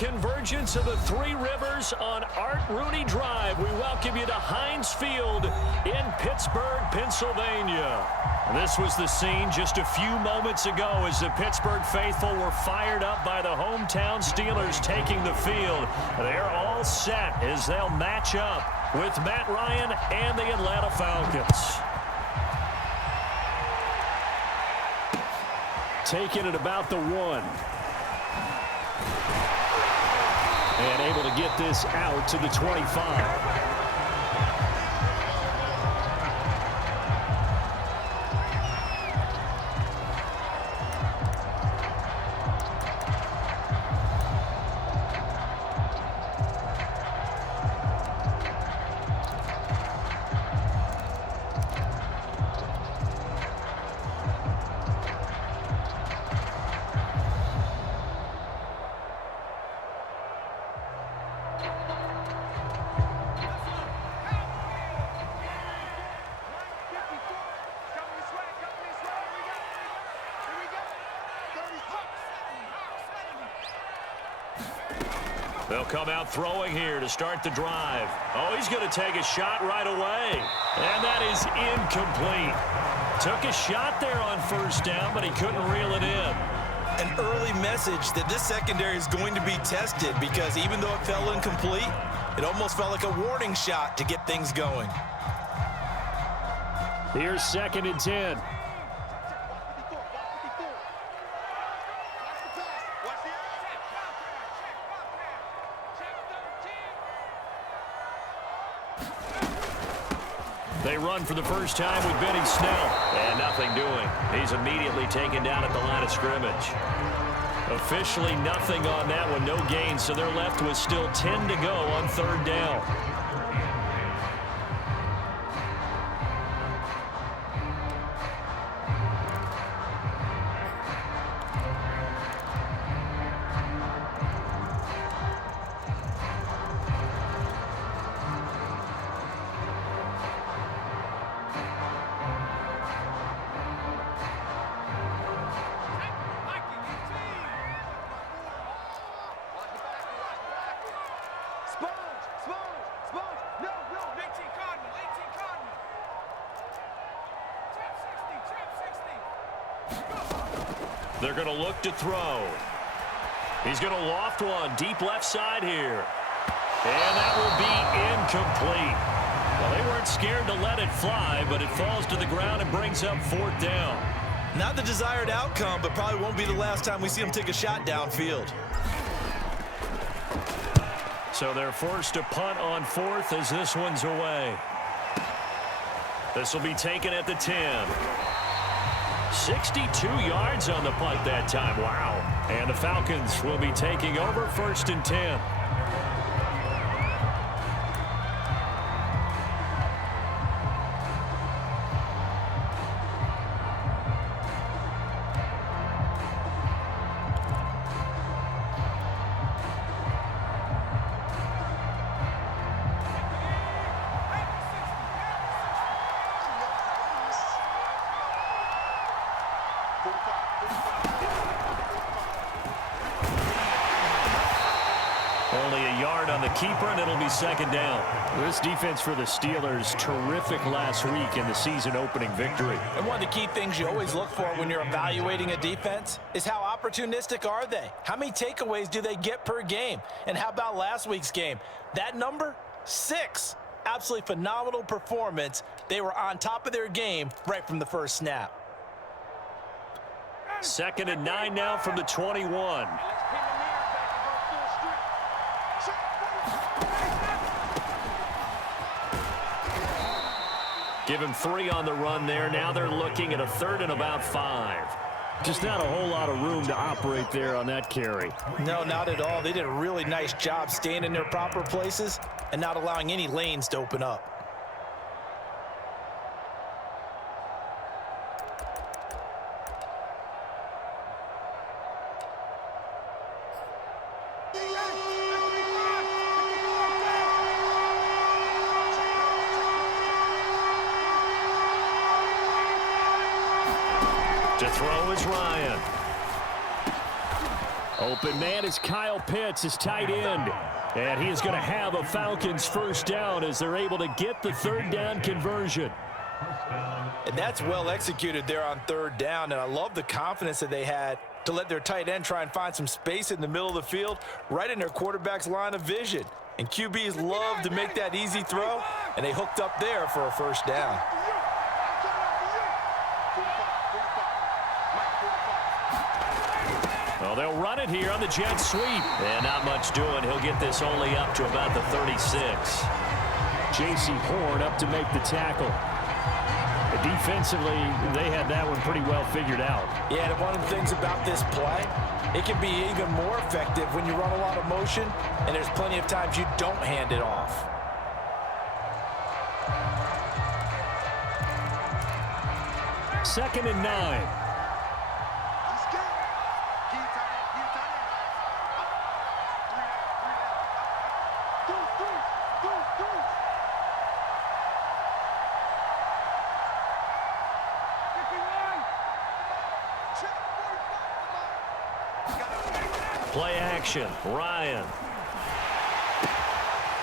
convergence of the Three Rivers on Art Rooney Drive. We welcome you to Heinz Field in Pittsburgh, Pennsylvania. This was the scene just a few moments ago as the Pittsburgh faithful were fired up by the hometown Steelers taking the field. They're all set as they'll match up with Matt Ryan and the Atlanta Falcons. Taking it about the 1. And able to get this out to the 25. They'll come out throwing here to start the drive. Oh, he's going to take a shot right away. And that is incomplete. Took a shot there on first down, but he couldn't reel it in. An early message that this secondary is going to be tested because even though it fell incomplete, it almost felt like a warning shot to get things going. Here's 2nd and 10. They run for the first time with Benny Snell. And nothing doing. He's immediately taken down at the line of scrimmage. Officially nothing on that one. No gain, so they're left with still 10 to go on 3rd down. They're going to look to throw. He's going to loft one deep left side here. And that will be incomplete. Well, they weren't scared to let it fly, but it falls to the ground and brings up 4th down. Not the desired outcome, but probably won't be the last time we see him take a shot downfield. So they're forced to punt on 4th as this one's away. This will be taken at the 10. 62 yards on the punt that time. Wow. And the Falcons will be taking over 1st and 10. Only a yard on the keeper, and it'll be 2nd down. This defense for the Steelers, terrific last week in the season-opening victory. And one of the key things you always look for when you're evaluating a defense is how opportunistic are they? How many takeaways do they get per game? And how about last week's game? That number, 6. Absolutely phenomenal performance. They were on top of their game right from the first snap. 2nd and 9 now from the 21. Give him 3 on the run there. Now they're looking at a 3rd and about 5. Just not a whole lot of room to operate there on that carry. No, not at all. They did a really nice job staying in their proper places and not allowing any lanes to open up. To throw is Ryan. Open man is Kyle Pitts, his tight end. And he is going to have a Falcons first down as they're able to get the third down conversion. And that's well executed there on third down, and I love the confidence that they had to let their tight end try and find some space in the middle of the field, right in their quarterback's line of vision. And QBs love to make that easy throw, and they hooked up there for a first down. Well, they'll run it here on the jet sweep. And not much doing. He'll get this only up to about the 36. J.C. Horn up to make the tackle. Defensively, they had that one pretty well figured out. Yeah, and one of the things about this play, it can be even more effective when you run a lot of motion, and there's plenty of times you don't hand it off. Second and 9. Play action, Ryan.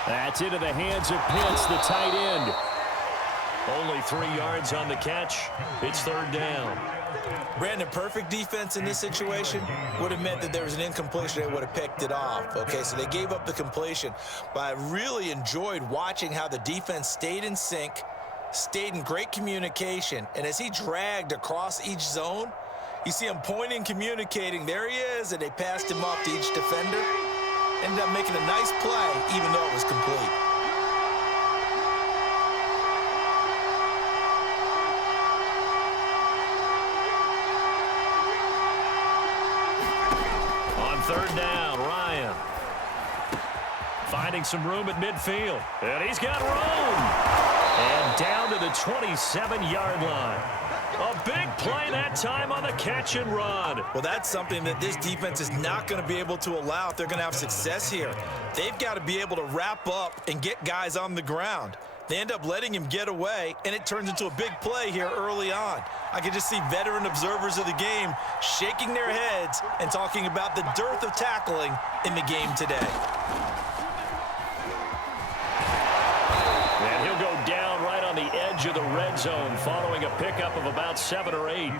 That's into the hands of Pitts, the tight end. Only 3 yards on the catch. It's third down. Brandon, perfect defense in this situation would have meant that there was an incompletion. They would have picked it off. Okay, so they gave up the completion. But I really enjoyed watching how the defense stayed in sync, stayed in great communication, and as he dragged across each zone, you see him pointing, communicating. There he is, and they passed him off to each defender. Ended up making a nice play, even though it was complete. On third down, Ryan. Finding some room at midfield. And he's got room. And down to the 27-yard line. A big play that time on the catch and run. Well, that's something that this defense is not going to be able to allow if they're going to have success here. They've got to be able to wrap up and get guys on the ground. They end up letting him get away, and it turns into a big play here early on. I can just see veteran observers of the game shaking their heads and talking about the dearth of tackling in the game today. And he'll go down right on the edge of the red zone following a pickup of about 7 or 8.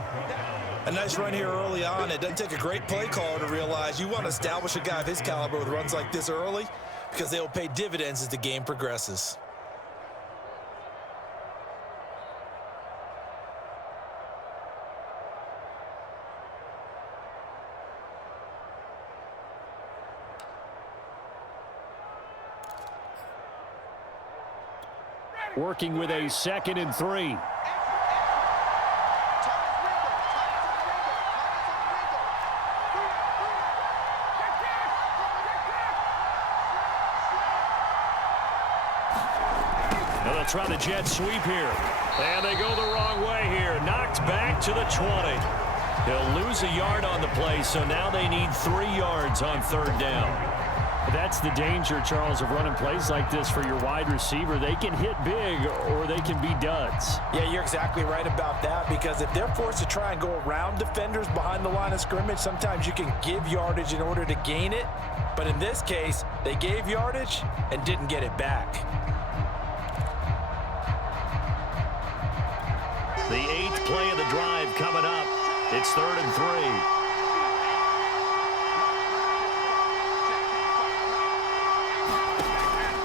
A nice run here early on. It doesn't take a great play caller to realize you want to establish a guy of his caliber with runs like this early because they will pay dividends as the game progresses. Working with a 2nd and 3. Now they'll try the jet sweep here. And they go the wrong way here. Knocked back to the 20. They'll lose a yard on the play, so now they need 3 yards on third down. That's the danger, Charles, of running plays like this for your wide receiver. They can hit big or they can be duds. Yeah, you're exactly right about that, because if they're forced to try and go around defenders behind the line of scrimmage, sometimes you can give yardage in order to gain it. But in this case, they gave yardage and didn't get it back. The 8th play of the drive coming up. It's 3rd and 3.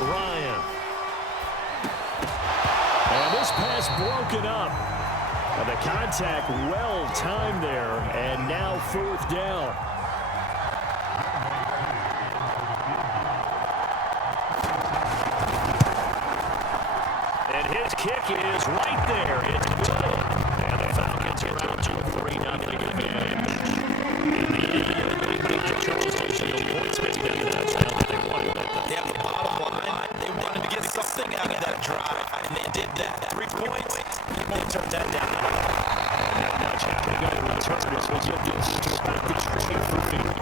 Ryan. And this pass broken up. And the contact well timed there. And now 4th down. And his kick is right there. It's good. And the Falcons are out to a 3-0 advantage. In the points made in the touchdown that they wanted. Yeah, the bottom line, they wanted to get something out of that drive, and they did that. 3 points, they turned that down. Now, Chad, we got to return this. We'll get this back to trade for field.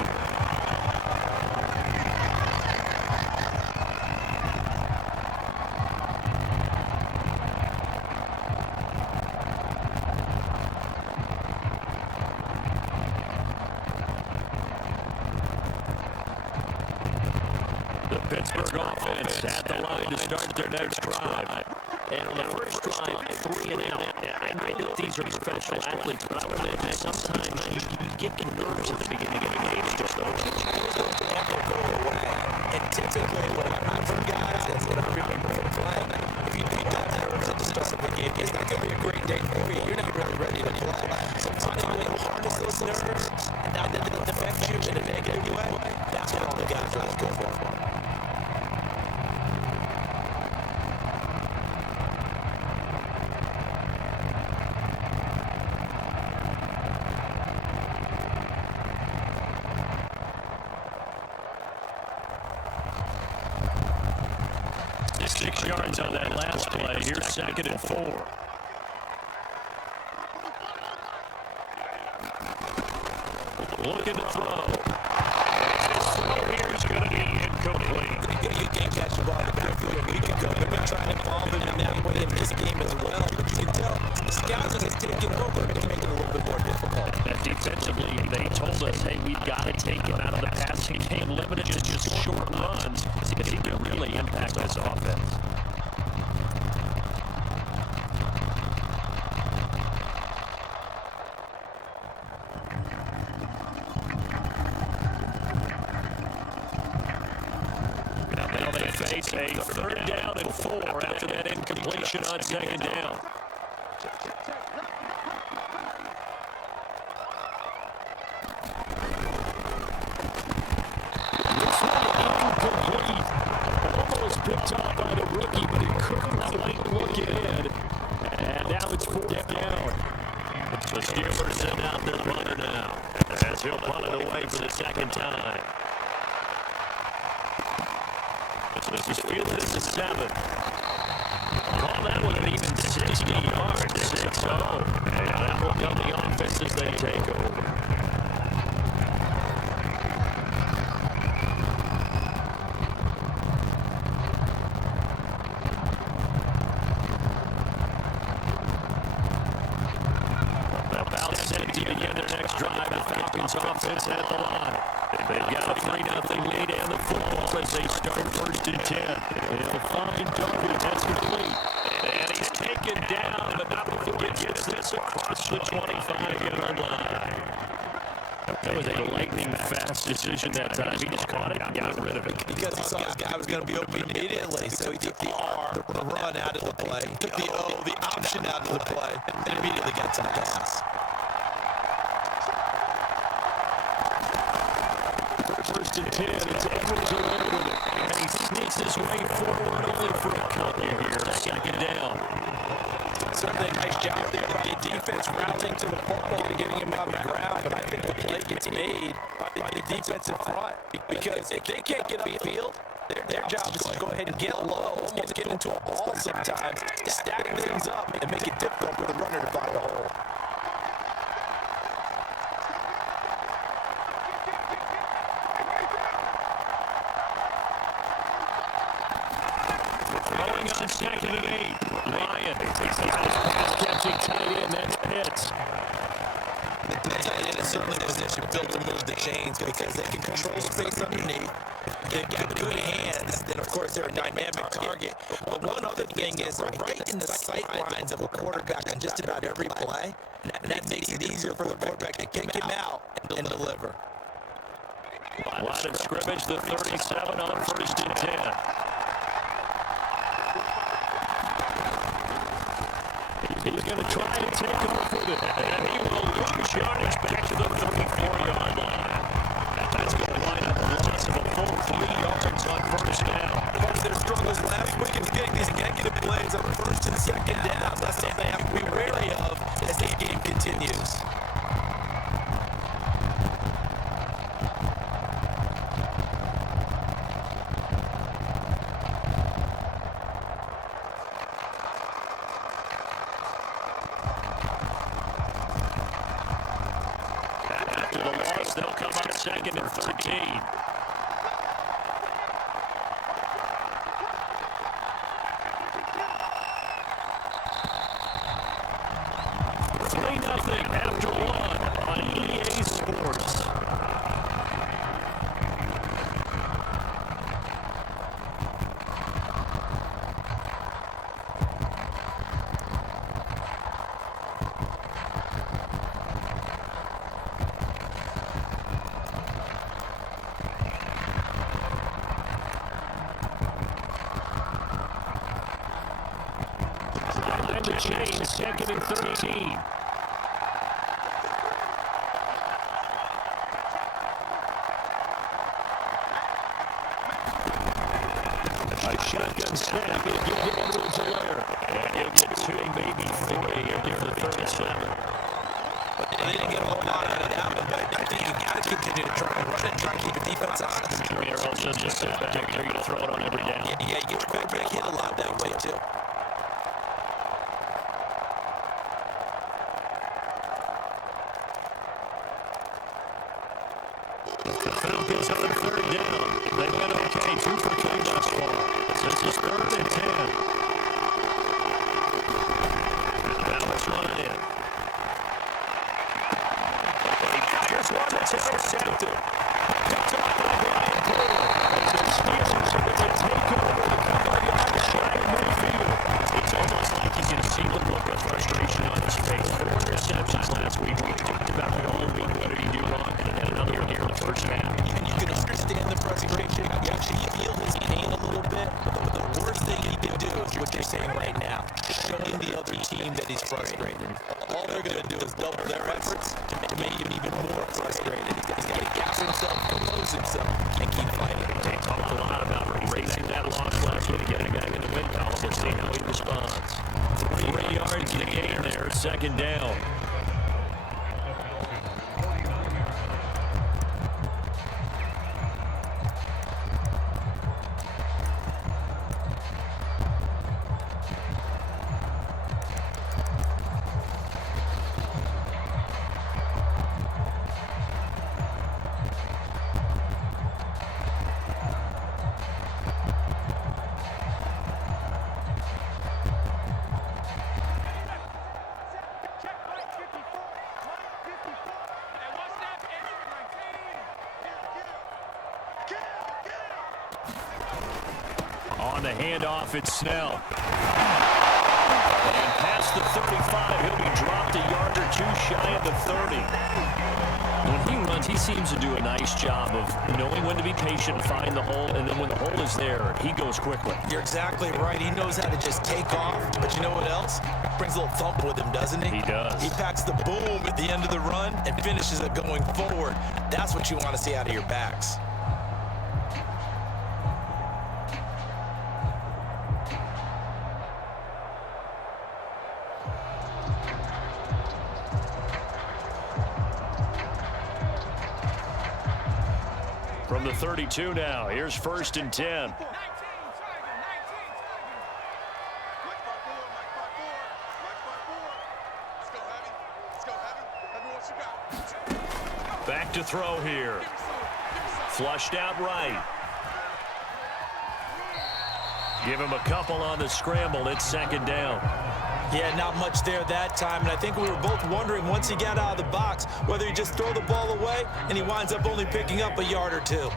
The Pittsburgh offense at the line to start their next drive. And on the first drive, 3 and out. I know that these are professional athletes, but I would imagine sometimes you get nerves at the beginning of the game. Just those never go away. And typically, what I've heard guys and what I remember from playing, if you got nerves at the start of the game, it's not going to be a great day for you. You're not really ready to play. Sometimes you harness those nerves, and now that it affects you in a negative way, that's what all the guys are looking for. Six yards on that last play. Here's 2nd and 4. Looking to throw. This throw here is going to be incomplete. You can't catch the ball in the backfield a week ago. They've been trying to involve him in that way in this game as well. But you can tell the scouting is taking over and making it a little bit more difficult. And defensively, they told us, hey, we've got to take him out of the passing game, limited to just short runs. Because he can really impact this offense. Now they face a 3rd down and 4 after that incompletion on 2nd down. Picked up by the rookie, but he couldn't quite look it in. And now it's 4th down. The Steelers send out their punter now, as he'll punt it away for the 2nd time. This is fielded at the 7. Call that one an even 60 yards, 6-0. And that will come the offense as they take over. Set to begin their next drive. The Falcons offense at the line. They've got a 3-0 lead and the football as they start 1st and 10. They'll find Darby. That's complete. And he's taken down, but not before he gets this across the 25-yard line. That was a lightning-fast decision that time. He just caught it and got rid of it. Because he saw his guy was going to be open immediately, so he took the R, the run out of the play, took the O, the option out of the play, and immediately got to the pass. 1st and 10, it's Edwards away with it. And he sneaks his way forward only for a couple here. 2nd down. Certainly a nice job there by the defense routing to the football and getting him on the ground, but I think the play gets made by the defensive front because if they can't get upfield, their job is to go ahead and get low, almost get into a ball sometimes, stack things up and make it difficult for the runner to find a hole. On 2nd and 8. Ryan takes the pass-catching tight end. That's Pitts. The tight end is certainly a position built to move the chains because they can control space underneath. They've got good hands. Then, of course, they're a dynamic target. But one other thing is right in the sight lines of a quarterback on just about every play. And that makes it easier for the quarterback to kick him out and deliver. Line of scrimmage, the 37 on 1st and 10. He's going to try to take off with it, and he will lose yardage back to the 34-yard line. That's going to line up a loss of a full 3 yards on 1st down. Part of their struggles last week is getting these negative plays on 1st and 2nd down. That's something they have to be wary of as the game continues. They'll come on 2nd and 13. Nothing after 1 on EA Sports. on the chain, second and 13. A shotgun snap. He'll get Edwards-Helaire. And he'll get 2, maybe 3 here for the 37. They didn't get a whole lot out of that one, but I think you got to continue to try and run it and try and keep the defense honest. Or else they'll just sit back. They're going to throw it on every down. Yeah, you get quarterback hit a lot that way, too. The Falcons on 3rd down. They've been okay. 2 for 2 thus far. This is 3rd and 10. Now let's run it in. He fires one that's intercepted. Picked up by Brian Brewer. As the Steelers are going to take over the couple of yards shy of midfield. It's almost like you can see the look of frustration on his face. 4 interceptions last week. We talked about it all week. What did he do wrong? And then another one here in the first half. And you can understand the frustration. You actually feel his pain a little bit. But the worst thing he can do is what you're saying right now. Showing the other team that he's frustrated. All they're going to do is double their efforts to make him even more frustrated. He's got to gather himself, compose himself, and keep fighting. They talked a lot about erasing that loss last week, getting back in the win column. We'll see how he responds. 3 yards to gain there, 2nd down. On the handoff, it's Snell. And past the 35, he'll be dropped a yard or 2 shy of the 30. When he runs, he seems to do a nice job of knowing when to be patient and find the hole, and then when the hole is there, he goes quickly. You're exactly right. He knows how to just take off, but you know what else? Brings a little thump with him, doesn't he? He does. He packs the boom at the end of the run and finishes it going forward. That's what you want to see out of your backs. From the 32 now, here's 1st and 10. Back to throw here. Flushed out right. Give him a couple on the scramble. It's 2nd down. Yeah, not much there that time, and I think we were both wondering once he got out of the box whether he just throw the ball away and he winds up only picking up a yard or 2.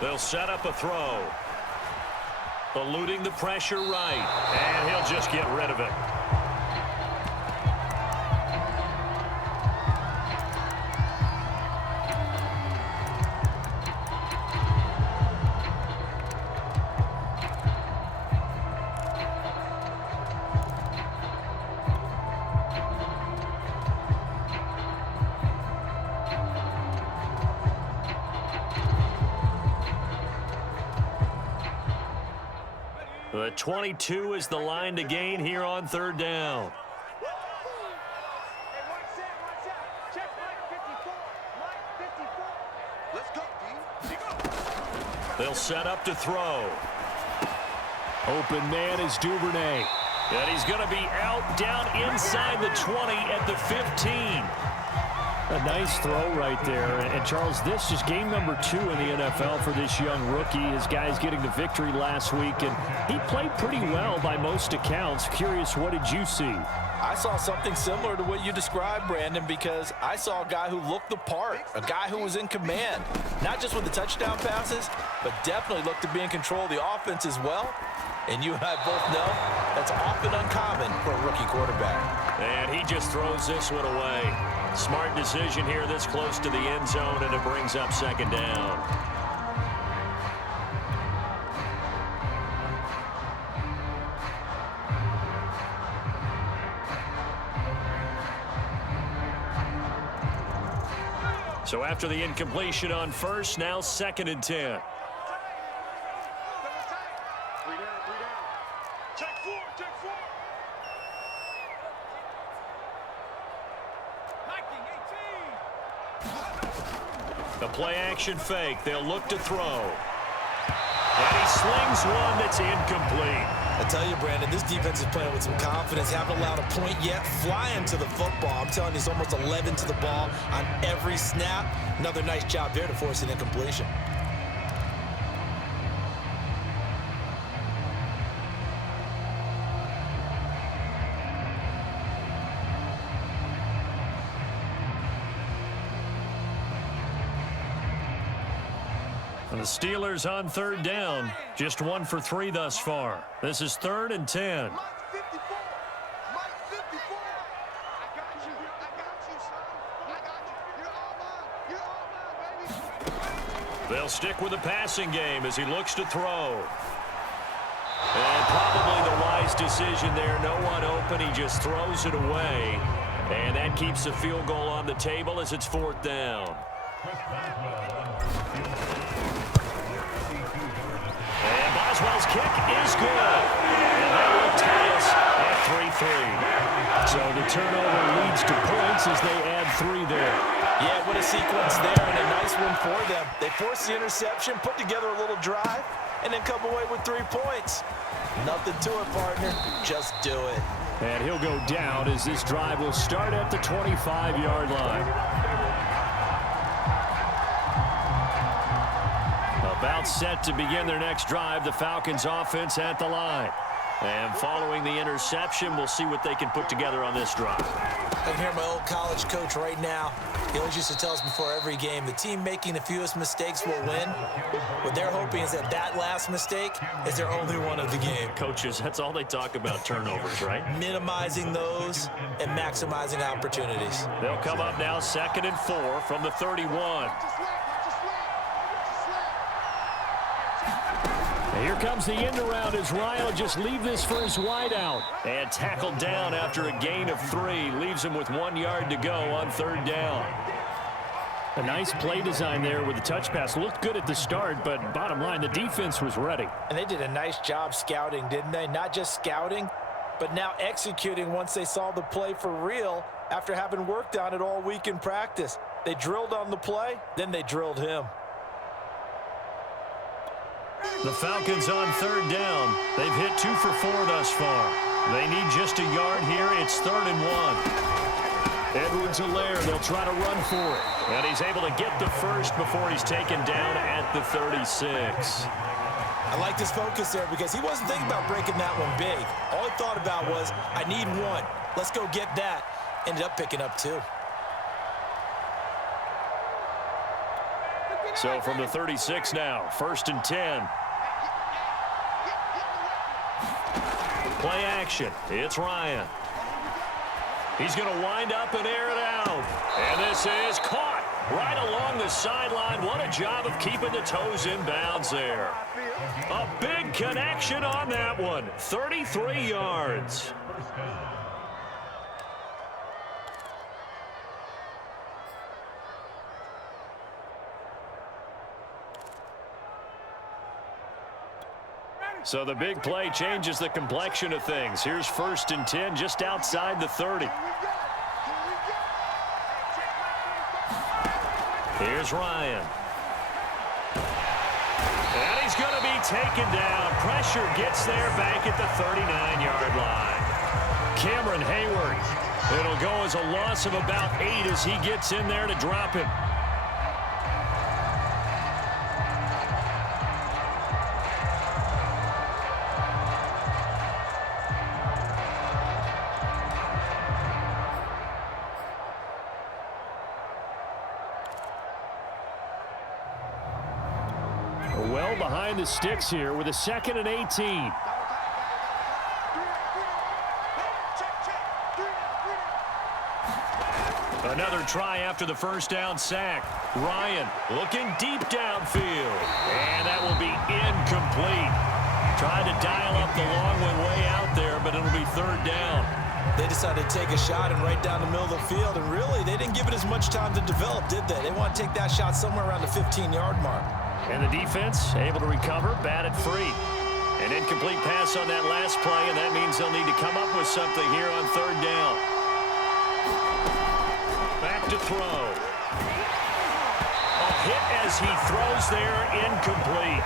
They'll set up a throw. Eluding the pressure right. And he'll just get rid of it. The 22 is the line to gain here on 3rd down. They'll set up to throw. Open man is Duvernay. And he's going to be out down inside the 20 at the 15. A nice throw right there. And Charles, this is game number 2 in the NFL for this young rookie. His guys getting the victory last week, and he played pretty well by most accounts. Curious, what did you see? I saw something similar to what you described, Brandon, because I saw a guy who looked the part, a guy who was in command, not just with the touchdown passes, but definitely looked to be in control of the offense as well. And you and I both know that's often uncommon for a rookie quarterback. And he just throws this one away. Smart decision here this close to the end zone, and it brings up second down. So after the incompletion on first, now 2nd and 10. The play-action fake. They'll look to throw. And he slings one that's incomplete. I tell you, Brandon, this defense is playing with some confidence. Haven't allowed a point yet. Flying to the football. I'm telling you, it's almost 11 to the ball on every snap. Another nice job there to force an incompletion. And the Steelers on 3rd down. Just 1 for 3 thus far. This is 3rd and 10. They'll stick with the passing game as he looks to throw. And probably the wise decision there. No one open. He just throws it away. And that keeps the field goal on the table as it's 4th down. And Boswell's kick is good. And that will tie us at 3-3. So the turnover leads to points as they add 3 there. Yeah, what a sequence there, and a nice one for them. They force the interception, put together a little drive, and then come away with 3 points. Nothing to it, partner. Just do it. And he'll go down as this drive will start at the 25-yard line. About set to begin their next drive, the Falcons offense at the line. And following the interception, we'll see what they can put together on this drive. I can hear my old college coach right now. He always used to tell us before every game, the team making the fewest mistakes will win. What they're hoping is that that last mistake is their only one of the game. Coaches, that's all they talk about, turnovers, right? Minimizing those and maximizing opportunities. They'll come up now 2nd and 4 from the 31. Here comes the end around as Ryan will just leave this for his wideout. And tackled down after a gain of 3. Leaves him with 1 yard to go on 3rd down. A nice play design there with the touch pass. Looked good at the start, but bottom line, the defense was ready. And they did a nice job scouting, didn't they? Not just scouting, but now executing once they saw the play for real after having worked on it all week in practice. They drilled on the play, then they drilled him. The Falcons on 3rd down. They've hit 2 for 4 thus far. They need just a yard here. It's 3rd and 1. Edwards-Helaire, they'll try to run for it. And he's able to get the first before he's taken down at the 36. I like his focus there because he wasn't thinking about breaking that one big. All he thought about was, I need 1. Let's go get that. Ended up picking up 2. So from the 36 now, 1st and 10. Play action. It's Ryan. He's going to wind up and air it out. And this is caught right along the sideline. What a job of keeping the toes in bounds there. A big connection on that one. 33 yards. So the big play changes the complexion of things. Here's 1st and 10 just outside the 30. Here's Ryan. And he's going to be taken down. Pressure gets there back at the 39-yard line. Cameron Hayward It'll go as a loss of about 8 as he gets in there to drop him. Well behind the sticks here with a 2nd and 18. Another try after the first down sack. Ryan looking deep downfield. And that will be incomplete. Tried to dial up the long one way out there, but it'll be 3rd down. They decided to take a shot and right down the middle of the field, and really, they didn't give it as much time to develop, did they? They want to take that shot somewhere around the 15-yard mark. And the defense able to recover, batted free. An incomplete pass on that last play, and that means they'll need to come up with something here on 3rd down. Back to throw. A hit as he throws there, incomplete.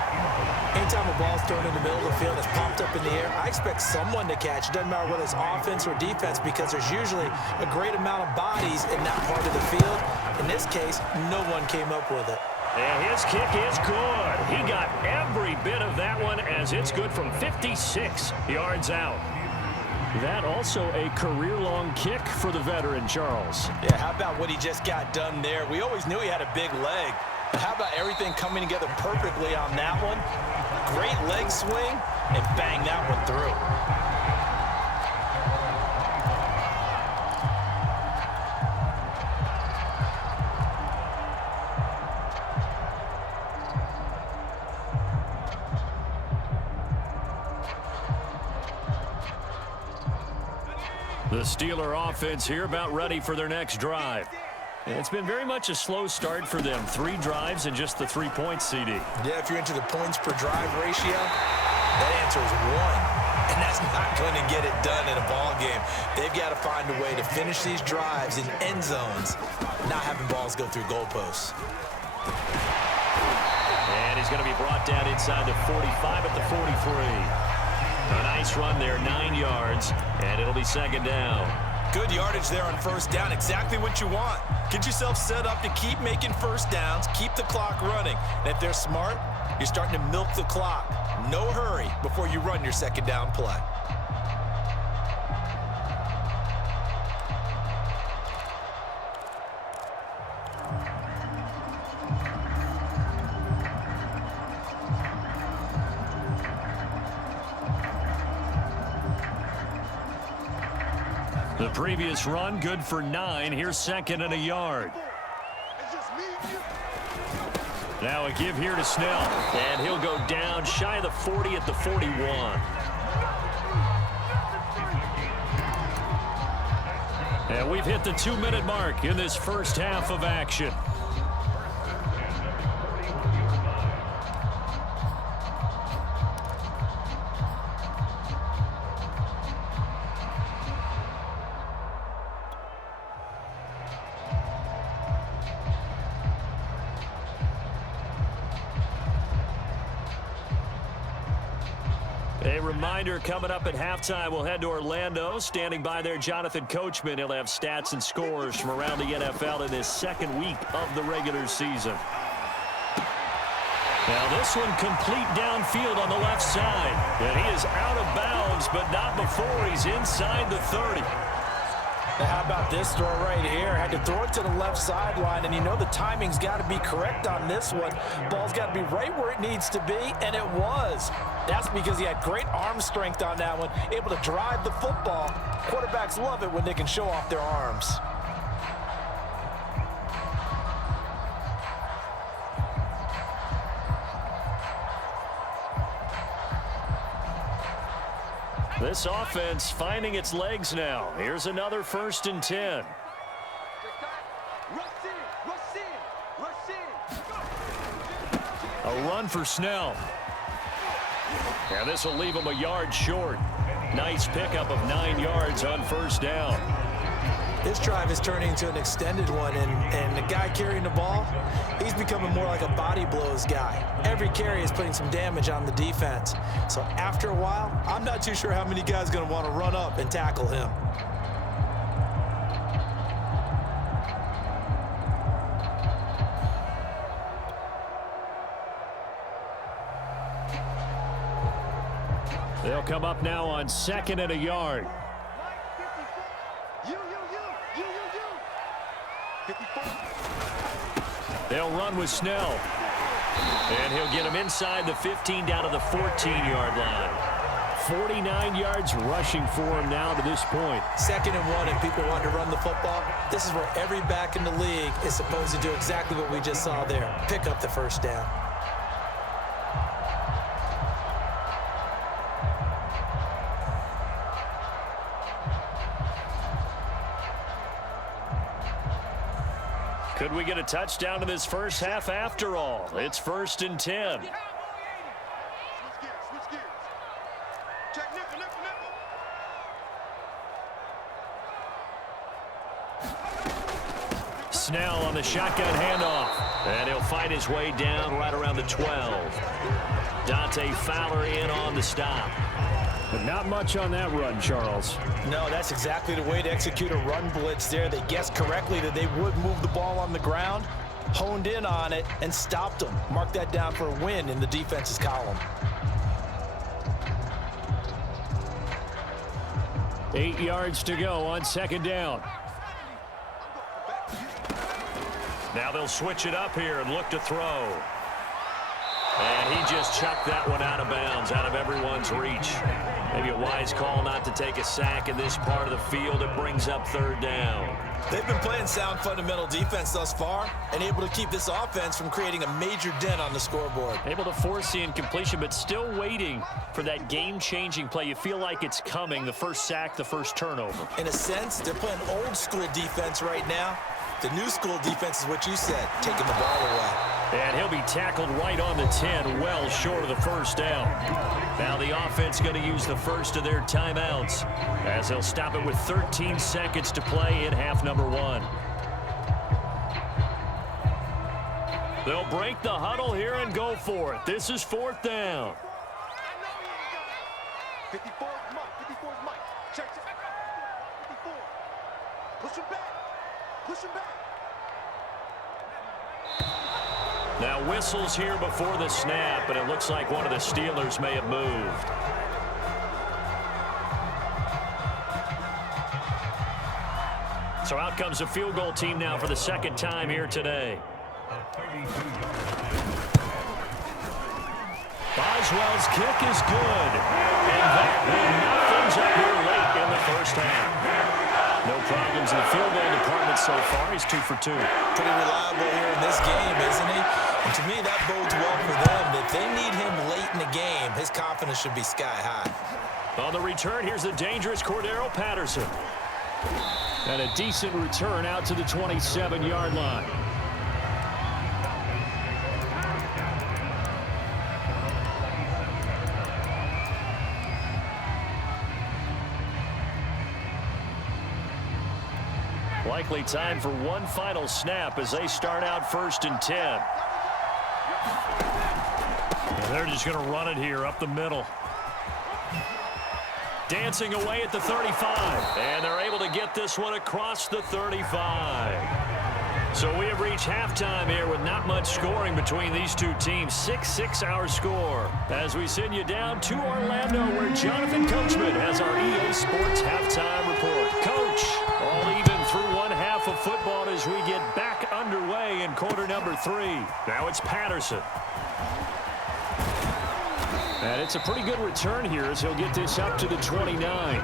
Anytime a ball's thrown in the middle of the field, it's popped up in the air, I expect someone to catch. It doesn't matter whether it's offense or defense, because there's usually a great amount of bodies in that part of the field. In this case, no one came up with it. And his kick is good. He got every bit of that one as it's good from 56 yards out. That also a career-long kick for the veteran, Charles. Yeah, how about what he just got done there? We always knew he had a big leg. But how about everything coming together perfectly on that one? Great leg swing, and bang that one through. The Steeler offense here about ready for their next drive. It's been very much a slow start for them. 3 drives and just the 3 points, CD. Yeah, if you're into the points per drive ratio, that answer is 1. And that's not going to get it done in a ball game. They've got to find a way to finish these drives in end zones, not having balls go through goalposts. And he's going to be brought down inside the 45 at the 43. A nice run there, 9 yards, and it'll be 2nd down. Good yardage there on 1st down, exactly what you want. Get yourself set up to keep making 1st downs, keep the clock running. And if they're smart, you're starting to milk the clock. No hurry before you run your 2nd down play. The previous run, good for 9. Here's 2nd and a yard. Now a give here to Snell. And he'll go down shy of the 40 at the 41. And we've hit the 2-minute mark in this first half of action. A reminder, coming up at halftime, we'll head to Orlando. Standing by there, Jonathan Coachman. He'll have stats and scores from around the NFL in this 2nd week of the regular season. Now this one complete downfield on the left side. And he is out of bounds, but not before he's inside the 30. Now how about this throw right here? Had to throw it to the left sideline, and you know the timing's got to be correct on this one. Ball's got to be right where it needs to be, and it was. That's because he had great arm strength on that one, able to drive the football. Quarterbacks love it when they can show off their arms. This offense finding its legs now. Here's another 1st and 10. A run for Snell. And this will leave him a yard short. Nice pickup of 9 yards on 1st down. This drive is turning into an extended one, and the guy carrying the ball, he's becoming more like a body blows guy. Every carry is putting some damage on the defense. So after a while, I'm not too sure how many guys are going to want to run up and tackle him. They'll come up now on 2nd and a yard. They'll run with Snell. And he'll get him inside the 15 down to the 14-yard line. 49 yards rushing for him now to this point. 2nd and 1, and people want to run the football. This is where every back in the league is supposed to do exactly what we just saw there. Pick up the first down. Could we get a touchdown in this first half after all? It's 1st and 10. Snell on the shotgun handoff. And he'll fight his way down right around the 12. Dante Fowler in on the stop. But not much on that run, Charles. No, that's exactly the way to execute a run blitz there. They guessed correctly that they would move the ball on the ground, honed in on it, and stopped them. Mark that down for a win in the defense's column. 8 yards to go on 2nd down. Now they'll switch it up here and look to throw. And he just chucked that one out of bounds, out of everyone's reach. Maybe a wise call not to take a sack in this part of the field. It brings up 3rd down. They've been playing sound fundamental defense thus far and able to keep this offense from creating a major dent on the scoreboard. Able to force the incompletion, but still waiting for that game-changing play. You feel like it's coming, the first sack, the first turnover. In a sense, they're playing old-school defense right now. The new school defense is what you said, taking the ball away. And he'll be tackled right on the 10, well short of the first down. Now the offense going to use the first of their timeouts as they'll stop it with 13 seconds to play in half number 1. They'll break the huddle here and go for it. This is 4th down. 54 Mike. Check it. 54. Push him back. Push him back. Now whistles here before the snap, and it looks like one of the Steelers may have moved. So out comes a field goal team now for the 2nd time here today. Boswell's kick is good. And that will knock things up here late in the first half. No problems in the field goal department so far. He's 2 for 2. Pretty reliable here in this game, isn't he? And to me, that bodes well for them. If they need him late in the game, his confidence should be sky high. On the return, here's the dangerous Cordero Patterson. And a decent return out to the 27-yard line. Likely time for one final snap as they start out 1st and 10. And they're just going to run it here up the middle. Dancing away at the 35. And they're able to get this one across the 35. So we have reached halftime here with not much scoring between these two teams. 6-6 our score. As we send you down to Orlando where Jonathan Coachman has our EA Sports halftime report. Coach, all even through one half of football as we get back underway in quarter number 3. Now it's Patterson. And it's a pretty good return here as he'll get this up to the 29.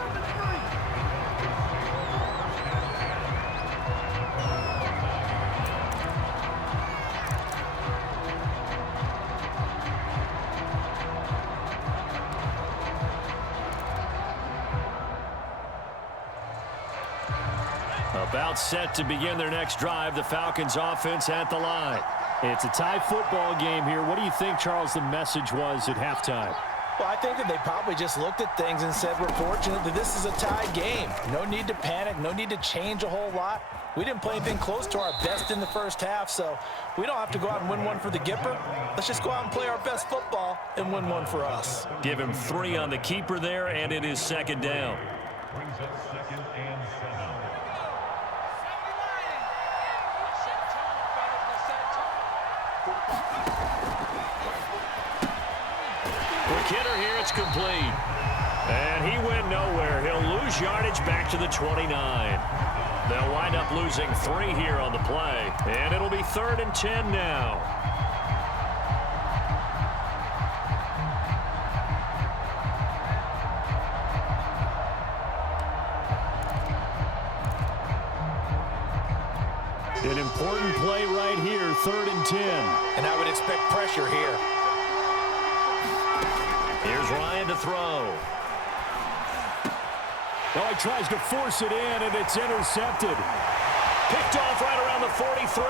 About set to begin their next drive, the Falcons offense at the line. It's a tie football game here. What do you think, Charles, the message was at halftime? Well, I think that they probably just looked at things and said, we're fortunate that this is a tie game. No need to panic, no need to change a whole lot. We didn't play anything close to our best in the first half, so we don't have to go out and win one for the Gipper. Let's just go out and play our best football and win one for us. Give him 3 on the keeper there, and it is 2nd down. Quick hitter here, it's complete. And he went nowhere. He'll lose yardage back to the 29. They'll wind up losing 3 here on the play. And it'll be 3rd and 10 now. An important play right here, 3rd and 10. And I would expect pressure here. Here's Ryan to throw. Oh, he tries to force it in, and it's intercepted. Picked off right around the 43.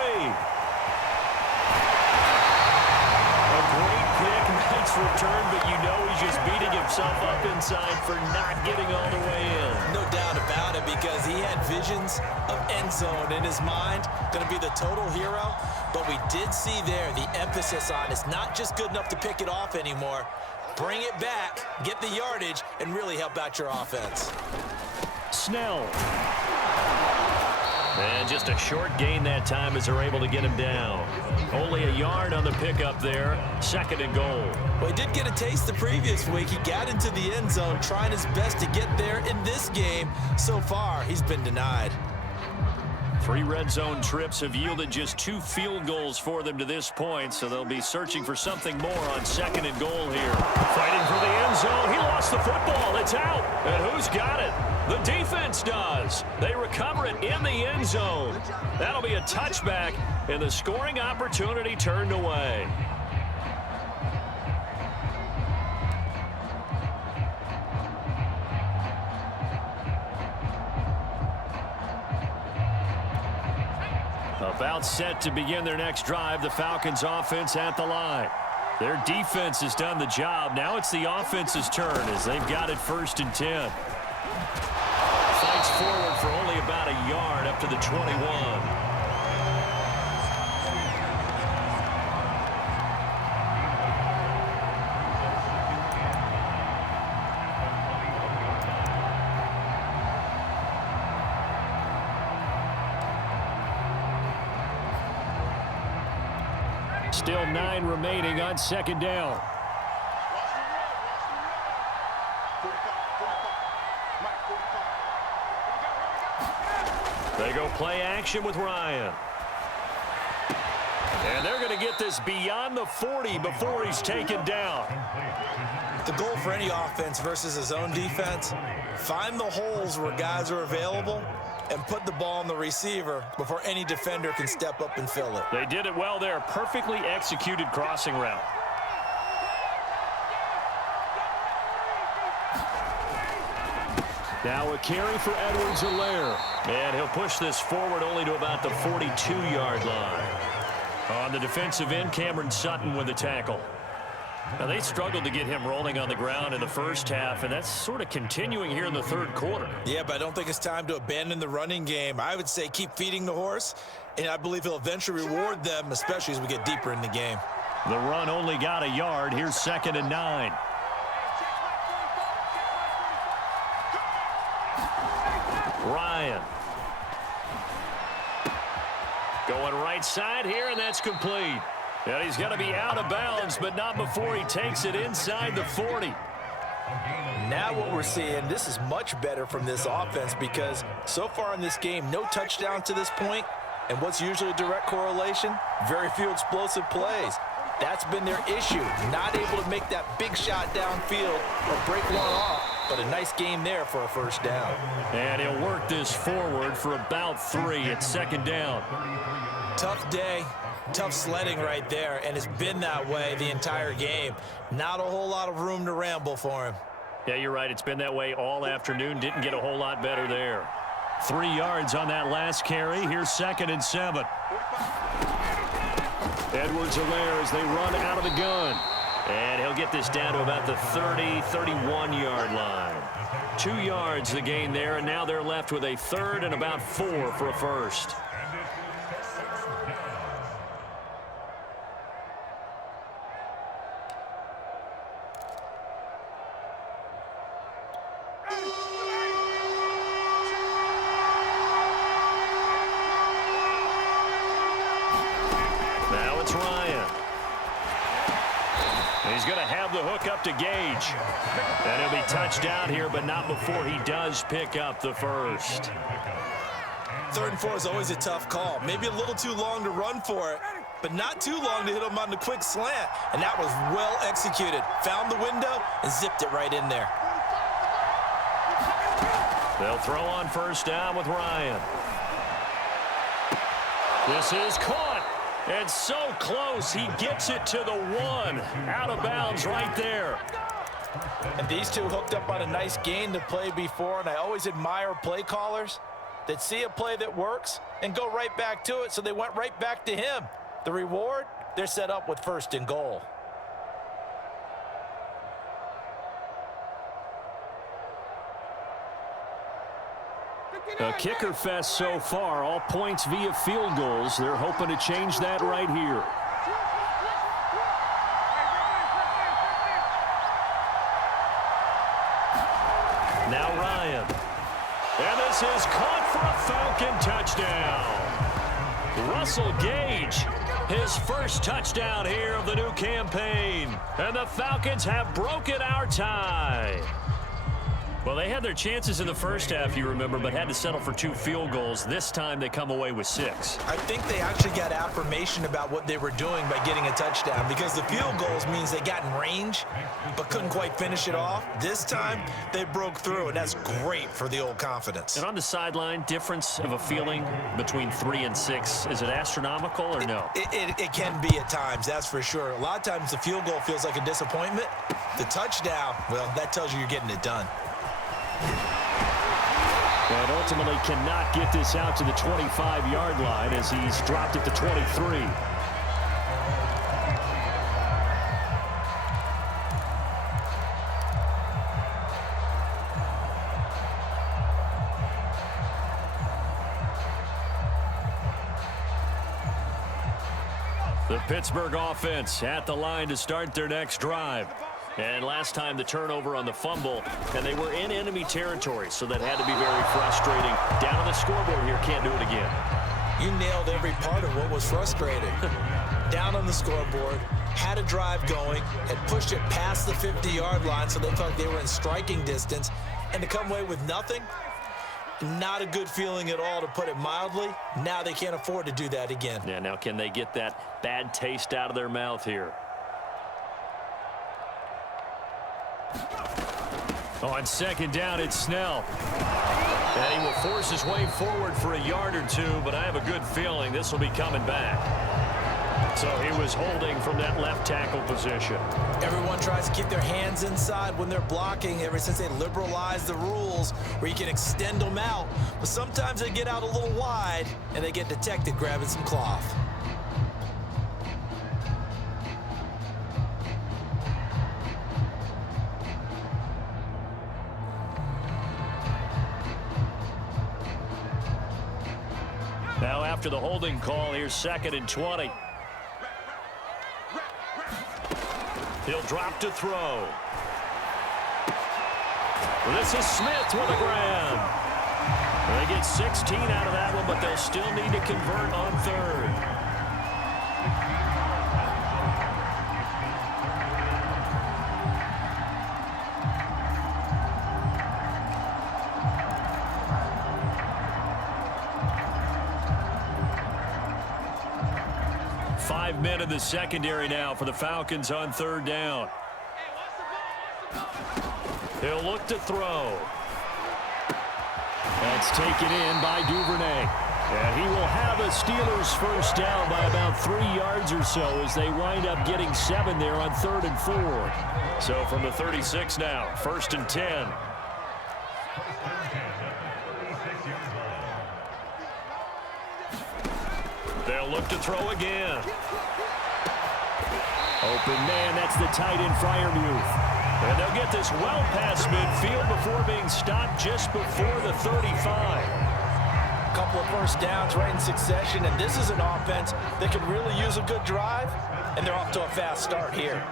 A great pick, nice return, but you know he's just beating himself up inside for not getting all the way in. No doubt about it, because he had visions of end zone in his mind. Going to be the total hero. But we did see there the emphasis on it's not just good enough to pick it off anymore. Bring it back, get the yardage, and really help out your offense. Snell. And just a short gain that time as they're able to get him down. Only a yard on the pickup there. 2nd and goal. Well, he did get a taste the previous week. He got into the end zone trying his best to get there in this game. So far, he's been denied. 3 red zone trips have yielded just 2 field goals for them to this point, so they'll be searching for something more on 2nd and goal here. Fighting for the end zone. He lost the football. It's out. And who's got it? The defense does. They recover it in the end zone. That'll be a touchback, and the scoring opportunity turned away. About set to begin their next drive, the Falcons offense at the line. Their defense has done the job. Now it's the offense's turn as they've got it 1st and 10. Fights forward for only about a yard up to the 21. Still 9 remaining on 2nd down. They go play action with Ryan. And they're going to get this beyond the 40 before he's taken down. The goal for any offense versus his own defense, find the holes where guys are available and put the ball on the receiver before any defender can step up and fill it. They did it well there. Perfectly executed crossing route. Now a carry for Edwards-Helaire. And he'll push this forward only to about the 42-yard line. On the defensive end, Cameron Sutton with the tackle. Now, they struggled to get him rolling on the ground in the first half, and that's sort of continuing here in the 3rd quarter. Yeah, but I don't think it's time to abandon the running game. I would say keep feeding the horse, and I believe he'll eventually reward them, especially as we get deeper in the game. The run only got a yard. Here's 2nd and 9. Ryan. Going right side here, and that's complete. And he's going to be out of bounds, but not before he takes it inside the 40. Now what we're seeing, this is much better from this offense because so far in this game, no touchdowns to this point, and what's usually a direct correlation? Very few explosive plays. That's been their issue, not able to make that big shot downfield or break one off, but a nice game there for a 1st down. And he'll work this forward for about 3 at 2nd down. Tough day. Tough sledding right there, and it's been that way the entire game. Not a whole lot of room to ramble for him. Yeah, you're right. It's been that way all afternoon. Didn't get a whole lot better there. 3 yards on that last carry. Here's 2nd and 7. Edwards-Helaire as they run out of the gun. And he'll get this down to about the 30, 31-yard line. 2 yards the gain there, and now they're left with a 3rd and about 4 for a 1st. He's going to have the hook up to Gage. And he'll be touched down here, but not before he does pick up the first. 3rd and 4 is always a tough call. Maybe a little too long to run for it, but not too long to hit him on the quick slant. And that was well executed. Found the window and zipped it right in there. They'll throw on 1st down with Ryan. This is caught. And so close, he gets it to the 1. Out of bounds right there. And these two hooked up on a nice gain to play before, and I always admire play callers that see a play that works and go right back to it, so they went right back to him. The reward, they're set up with 1st and goal. A kicker fest so far, all points via field goals. They're hoping to change that right here. Now Ryan. And this is caught for a Falcon touchdown. Russell Gage, his first touchdown here of the new campaign. And the Falcons have broken our tie. Well, they had their chances in the first half, you remember, but had to settle for 2 field goals. This time they come away with 6. I think they actually got affirmation about what they were doing by getting a touchdown, because the field goals means they got in range but couldn't quite finish it off. This time they broke through, and that's great for the old confidence. And on the sideline, difference of a feeling between 3 and 6, is it astronomical or no? It can be at times, that's for sure. A lot of times the field goal feels like a disappointment. The touchdown, well, that tells you you're getting it done. And ultimately cannot get this out to the 25-yard line as he's dropped at the 23. The Pittsburgh offense at the line to start their next drive. And last time the turnover on the fumble, and they were in enemy territory, so that had to be very frustrating. Down on the scoreboard here, can't do it again. You nailed every part of what was frustrating. Down on the scoreboard, had a drive going, had pushed it past the 50-yard line so they felt like they were in striking distance, and to come away with nothing, not a good feeling at all, to put it mildly. Now they can't afford to do that again. Yeah, now can they get that bad taste out of their mouth here? On 2nd down, it's Snell. And he will force his way forward for a yard or 2, but I have a good feeling this will be coming back. So he was holding from that left tackle position. Everyone tries to keep their hands inside when they're blocking ever since they liberalized the rules where you can extend them out. But sometimes they get out a little wide and they get detected grabbing some cloth. Now after the holding call, here's 2nd and 20. He'll drop to throw. This is Smith with a grab. They get 16 out of that one, but they'll still need to convert on 3rd. Men in the secondary now for the Falcons on 3rd down. He'll look to throw. That's taken in by Duvernay. And he will have a Steelers 1st down by about 3 yards or so as they wind up getting 7 there on 3rd and 4. So from the 36 now, 1st and 10. They'll look to throw again. Open man, that's the tight end Freiermuth. And they'll get this well past midfield before being stopped just before the 35. A couple of 1st downs right in succession, and this is an offense that could really use a good drive, and they're off to a fast start here.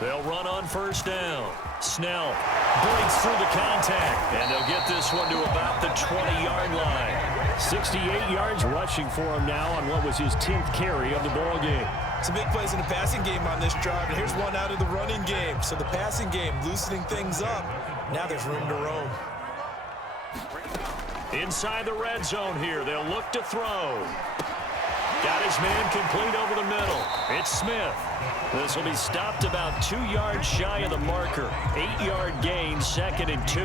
They'll run on 1st down. Snell breaks through the contact, and they'll get this one to about the 20-yard line. 68 yards rushing for him now on what was his 10th carry of the ball game. Some big plays in the passing game on this drive, and here's one out of the running game. So the passing game loosening things up. Now there's room to roam. Inside the red zone here, they'll look to throw. Got his man complete over the middle. It's Smith. This will be stopped about 2 yards shy of the marker. 8-yard gain, 2nd and 2.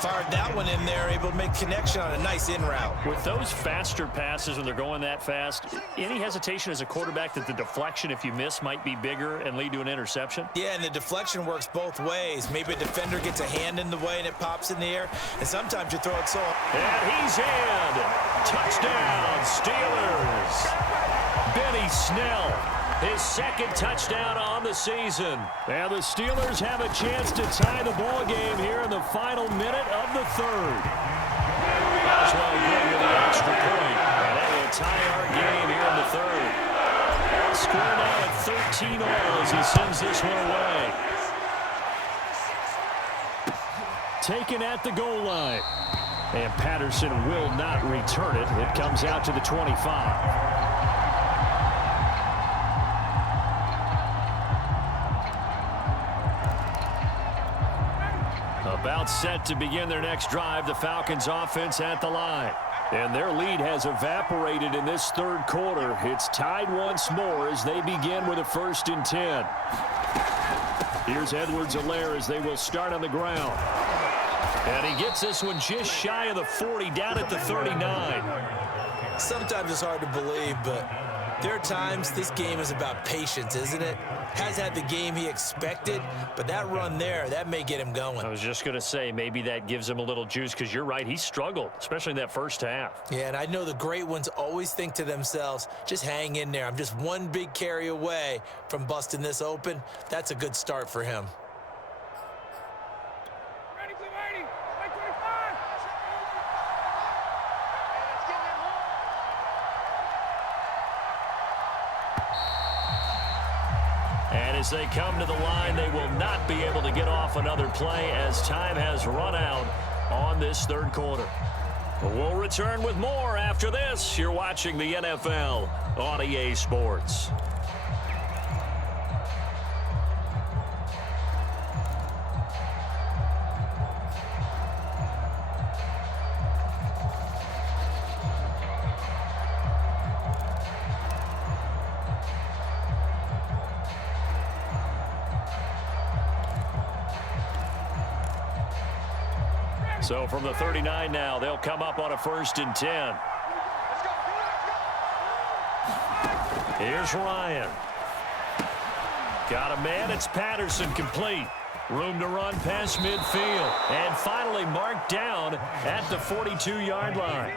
Fired that one in there, able to make connection on a nice in route. With those faster passes when they're going that fast, any hesitation as a quarterback that the deflection, if you miss, might be bigger and lead to an interception? Yeah, and the deflection works both ways. Maybe a defender gets a hand in the way and it pops in the air, and sometimes you throw it so... And he's in. Touchdown, Steelers. Benny Snell, his 2nd touchdown on the season. And the Steelers have a chance to tie the ball game here in the final minute of the 3rd. Might as well bring in the extra point. And that will tie our game here in the 3rd. Score now at 13 all as he sends this one away. Taken at the goal line. And Patterson will not return it. It comes out to the 25. About set to begin their next drive, the Falcons offense at the line. And their lead has evaporated in this 3rd quarter. It's tied once more as they begin with a 1st and 10. Here's Edwards-Helaire as they will start on the ground. And he gets this one just shy of the 40, down at the 39. Sometimes it's hard to believe, but there are times this game is about patience, isn't it? Has had the game he expected, but that run there, that may get him going. I was just going to say, maybe that gives him a little juice, because you're right, he struggled, especially in that first half. Yeah, and I know the great ones always think to themselves, just hang in there. I'm just one big carry away from busting this open. That's a good start for him. And as they come to the line, they will not be able to get off another play as time has run out on this 3rd quarter. We'll return with more after this. You're watching the NFL on EA Sports. So from the 39 now, they'll come up on a 1st and 10. Here's Ryan. Got a man. It's Patterson complete. Room to run past midfield. And finally marked down at the 42-yard line.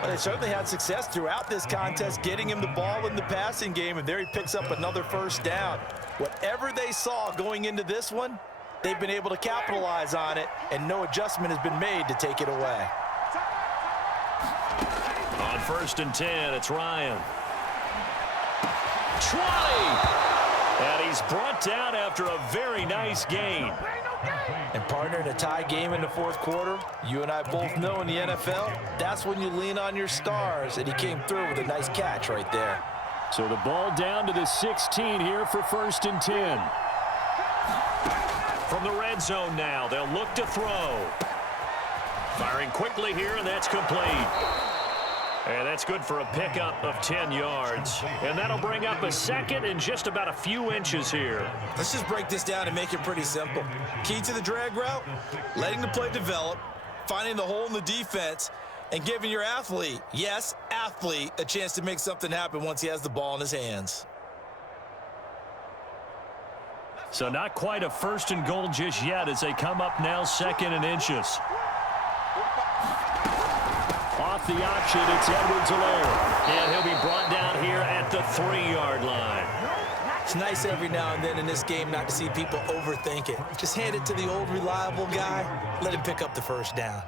Well, they certainly had success throughout this contest, getting him the ball in the passing game, and there he picks up another 1st down. Whatever they saw going into this one, they've been able to capitalize on it, and no adjustment has been made to take it away. On 1st and 10, it's Ryan. 20! And he's brought down after a very nice gain. And partner, in a tie game in the 4th quarter, you and I both know in the NFL, that's when you lean on your stars, and he came through with a nice catch right there. So the ball down to the 16 here for 1st and 10. From the red zone now, they'll look to throw. Firing quickly here, and that's complete. And that's good for a pickup of 10 yards. And that'll bring up a 2nd and just about a few inches here. Let's just break this down and make it pretty simple. Key to the drag route, letting the play develop, finding the hole in the defense, and giving your athlete, yes, athlete, a chance to make something happen once he has the ball in his hands. So not quite a 1st and goal just yet as they come up now 2nd and inches. Off the option, it's Edwards-Helaire. And he'll be brought down here at the 3-yard line. It's nice every now and then in this game not to see people overthink it. Just hand it to the old reliable guy. Let him pick up the 1st down.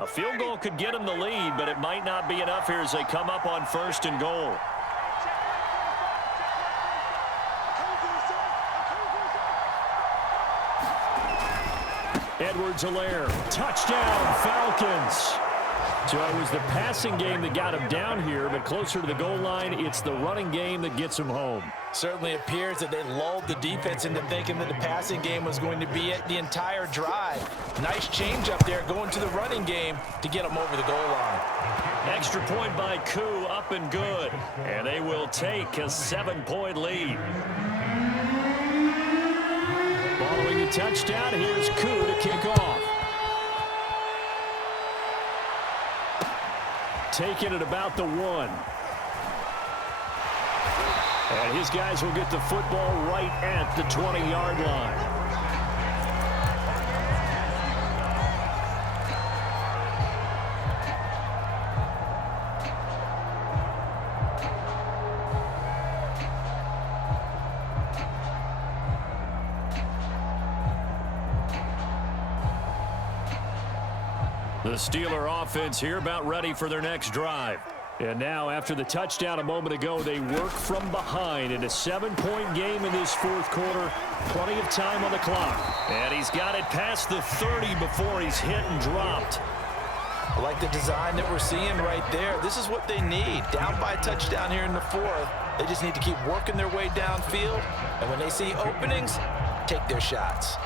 A field goal could get them the lead, but it might not be enough here as they come up on 1st and goal. Edwards-Helaire, touchdown, Falcons. So it was the passing game that got him down here, but closer to the goal line, it's the running game that gets him home. Certainly appears that they lulled the defense into thinking that the passing game was going to be it the entire drive. Nice change up there going to the running game to get them over the goal line. Extra point by Koo, up and good. And they will take a 7-point lead. Following the touchdown, here's Koo to kick off. Taking it about the 1. And his guys will get the football right at the 20-yard line. The Steeler offense here about ready for their next drive. And now, after the touchdown a moment ago, they work from behind in a 7-point game in this fourth quarter. Plenty of time on the clock. And he's got it past the 30 before he's hit and dropped. I like the design that we're seeing right there. This is what they need. Down by a touchdown here in the fourth. They just need to keep working their way downfield. And when they see openings, take their shots.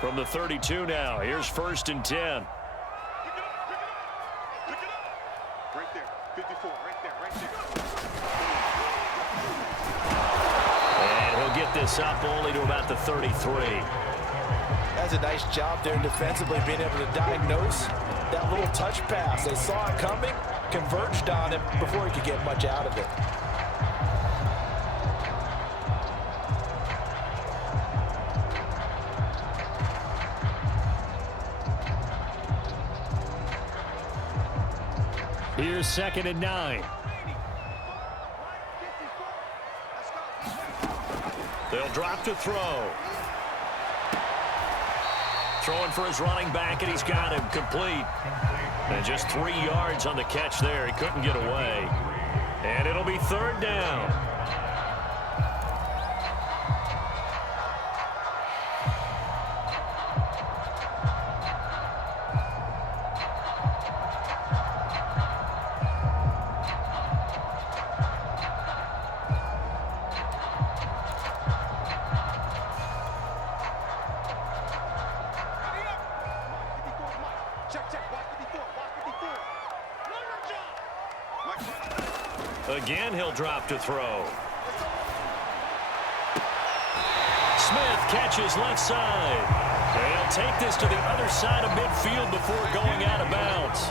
From the 32 now, here's 1st and 10. Pick it up. Right there. 54. Right there. And he'll get this up only to about the 33. That's a nice job there defensively, being able to diagnose that little touch pass. They saw it coming, converged on him before he could get much out of it. Here's 2nd and 9. They'll drop to throw. Throwing for his running back, and he's got him complete. And just 3 yards on the catch there. He couldn't get away. And it'll be 3rd down. Again, he'll drop to throw. Smith catches left side. They'll take this to the other side of midfield before going out of bounds.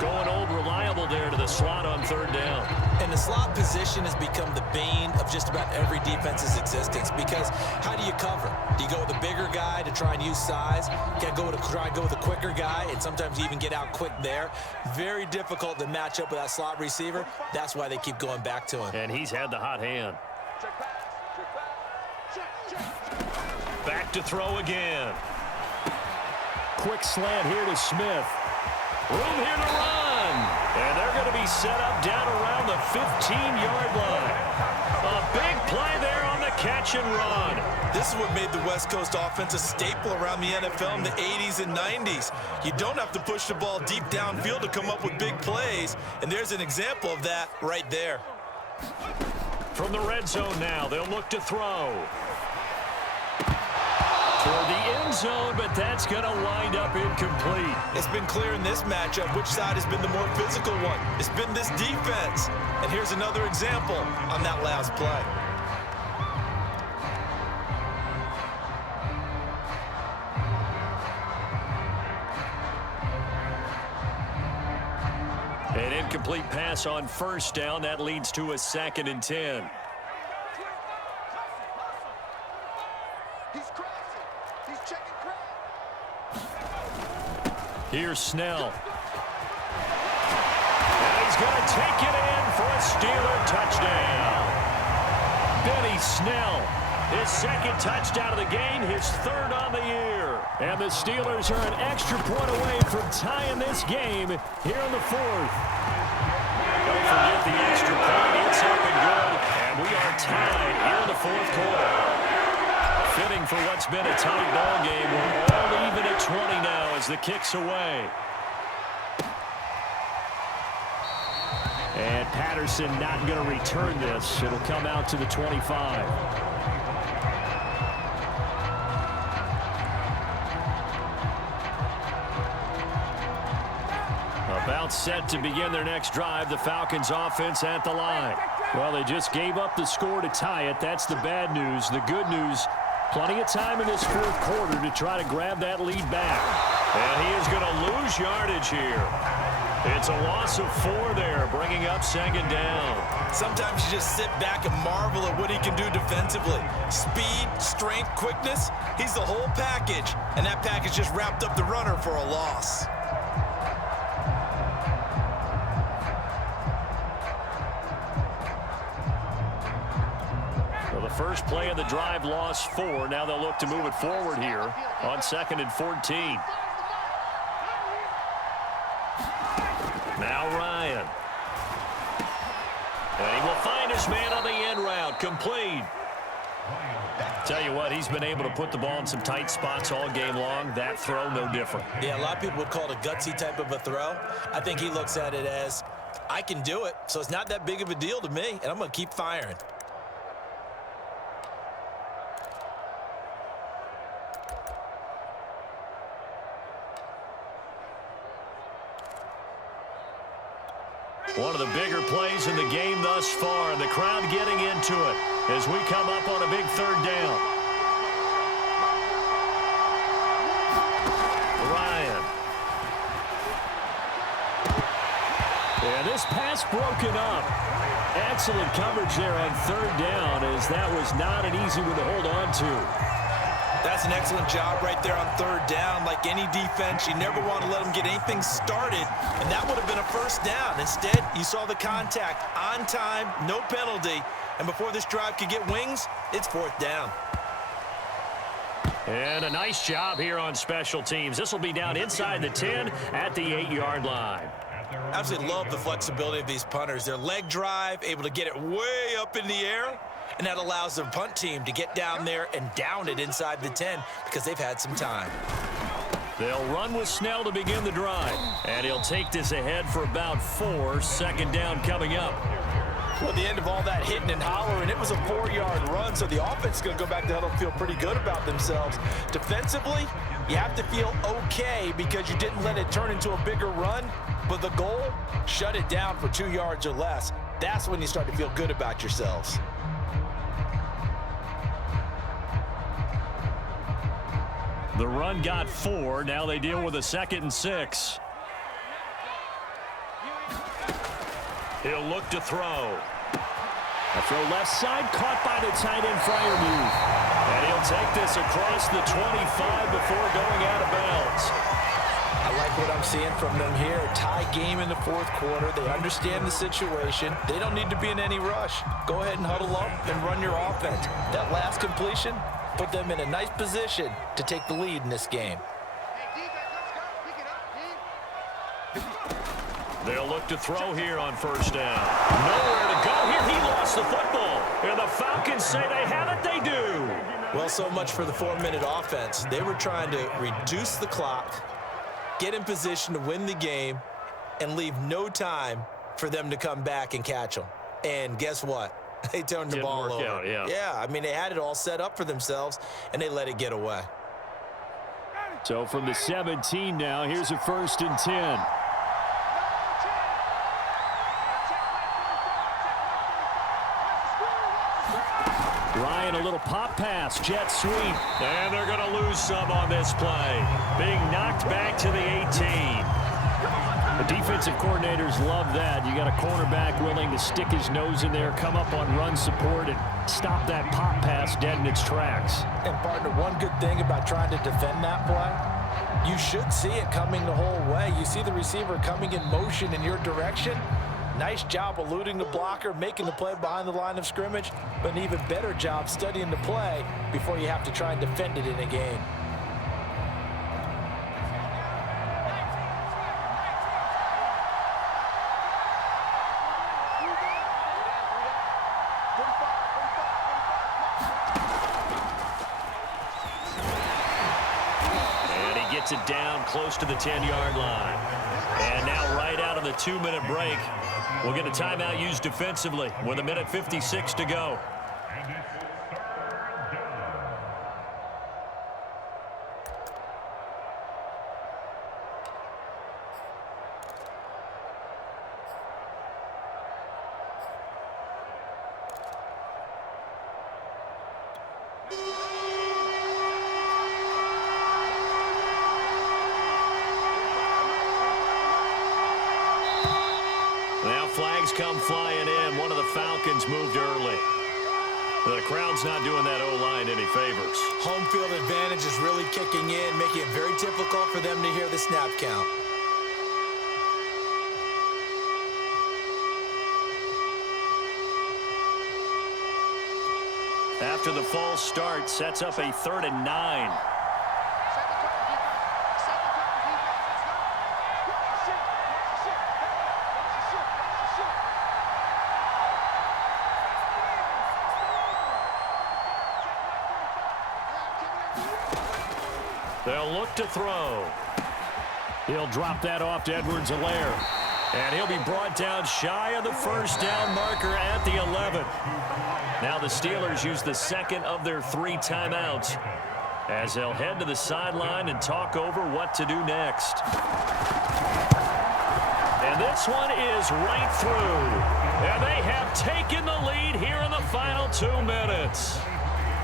Going old reliable there to the slot on 3rd down. And the slot position has become the bane of just about every defense's existence, because how do you cover? Do you go with a bigger guy to try and use size? You got to try and go with a quicker guy, and sometimes you even get out quick there. Very difficult to match up with that slot receiver. That's why they keep going back to him. And he's had the hot hand. Back to throw again. Quick slant here to Smith. Room here to run. And they're going to be set up down around the 15-yard line. A big play there on the catch and run. This is what made the West Coast offense a staple around the NFL in the 80s and 90s. You don't have to push the ball deep downfield to come up with big plays, and there's an example of that right there. From the red zone now, they'll look to throw. Toward the end zone, but that's going to wind up incomplete. It's been clear in this matchup which side has been the more physical one. It's been this defense. And here's another example on that last play. An incomplete pass on 1st down. That leads to a 2nd and 10. Here's Snell. And he's going to take it in for a Steeler touchdown. Benny Snell, his 2nd touchdown of the game, his 3rd on the year. And the Steelers are an extra point away from tying this game here in the 4th. Don't forget the extra point. It's up and good. And And we are tied here in the fourth quarter. Fitting for what's been a tight ball game. We're all even at 20 now as the kick's away. And Patterson not going to return this. It'll come out to the 25. About set to begin their next drive. The Falcons offense at the line. Well, they just gave up the score to tie it. That's the bad news. The good news, plenty of time in this fourth quarter to try to grab that lead back. And he is going to lose yardage here. It's a loss of 4 there, bringing up second down. Sometimes you just sit back and marvel at what he can do defensively. Speed, strength, quickness, he's the whole package. And that package just wrapped up the runner for a loss. Well, the first play of the drive lost 4. Now they'll look to move it forward here on 2nd and 14. Now Ryan. And he will find his man on the end route. Complete. Tell you what, he's been able to put the ball in some tight spots all game long. That throw, no different. Yeah, a lot of people would call it a gutsy type of a throw. I think he looks at it as, I can do it, so it's not that big of a deal to me, and I'm going to keep firing. One of the bigger plays in the game thus far, and the crowd getting into it as we come up on a big 3rd down. Ryan. And this pass broken up. Excellent coverage there on 3rd down, as that was not an easy one to hold on to. That's an excellent job right there on 3rd down. Like any defense, you never want to let them get anything started, and that would have been a 1st down. Instead, you saw the contact on time, no penalty, and before this drive could get wings, it's 4th down. And a nice job here on special teams. This will be down inside the 10 at the 8-yard line. Absolutely love the flexibility of these punters. Their leg drive, able to get it way up in the air, and that allows their punt team to get down there and down it inside the 10 because they've had some time. They'll run with Snell to begin the drive, and he'll take this ahead for about 4. 2nd down coming up. Well, at the end of all that hitting and hollering, it was a 4-yard run, so the offense is going to go back to huddle and feel pretty good about themselves. Defensively, you have to feel okay because you didn't let it turn into a bigger run, but the goal, shut it down for 2 yards or less. That's when you start to feel good about yourselves. The run got 4. Now they deal with a 2nd and 6. He'll look to throw. A throw left side, caught by the tight end Freiermuth. And he'll take this across the 25 before going out of bounds. I like what I'm seeing from them here. Tie game in the 4th quarter. They understand the situation. They don't need to be in any rush. Go ahead and huddle up and run your offense. That last completion put them in a nice position to take the lead in this game. They'll look to throw here on 1st down. Nowhere to go here. He lost the football. And the Falcons say they have it. They do. Well, so much for the 4-minute offense. They were trying to reduce the clock, get in position to win the game, and leave no time for them to come back and catch them. And guess what? They turned the ball over. Out, yeah. Yeah, I mean, they had it all set up for themselves, and they let it get away. So from the 17 now, here's a 1st and 10. Ryan, a little pop pass, jet sweep. And they're going to lose some on this play. Being knocked back to the 18. The defensive coordinators love that. You got a cornerback willing to stick his nose in there, come up on run support, and stop that pop pass dead in its tracks. And, partner, one good thing about trying to defend that play, you should see it coming the whole way. You see the receiver coming in motion in your direction. Nice job eluding the blocker, making the play behind the line of scrimmage, but an even better job studying the play before you have to try and defend it in a game. gets it down close to the 10-yard line. And now right out of the 2-minute break, we'll get a timeout used defensively with 1:56 to go. Now flags come flying in. One of the Falcons moved early. The crowd's not doing that O-line any favors. Home field advantage is really kicking in, making it very difficult for them to hear the snap count. After the false start, sets up a 3rd and 9. They'll look to throw. He'll drop that off to Edwards-Helaire. And he'll be brought down shy of the first down marker at the 11. Now the Steelers use the second of their 3 timeouts as they'll head to the sideline and talk over what to do next. And this one is right through. And they have taken the lead here in the final 2 minutes.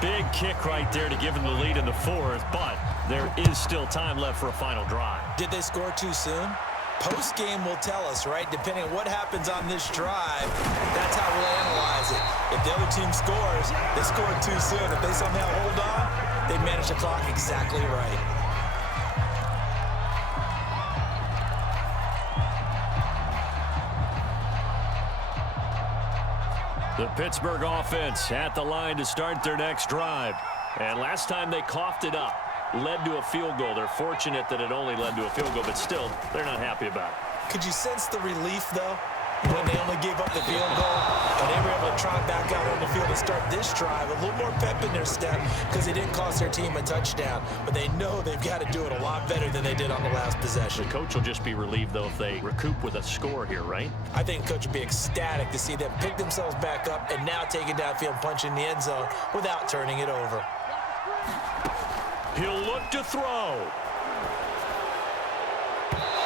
Big kick right there to give them the lead in the 4th, but there is still time left for a final drive. Did they score too soon? Post-game will tell us, right? Depending on what happens on this drive, that's how we'll analyze it. If the other team scores, they scored too soon. If they somehow hold on, they manage the clock exactly right. The Pittsburgh offense at the line to start their next drive. And last time they coughed it up, led to a field goal. They're fortunate that it only led to a field goal, but still, they're not happy about it. Could you sense the relief, though, when they only gave up the field goal and they were able to trot back out on the field and start this drive? A little more pep in their step because they didn't cost their team a touchdown, but they know they've got to do it a lot better than they did on the last possession. The coach will just be relieved, though, if they recoup with a score here, right? I think the coach would be ecstatic to see them pick themselves back up and now take it downfield and punch in the end zone without turning it over. He'll look to throw.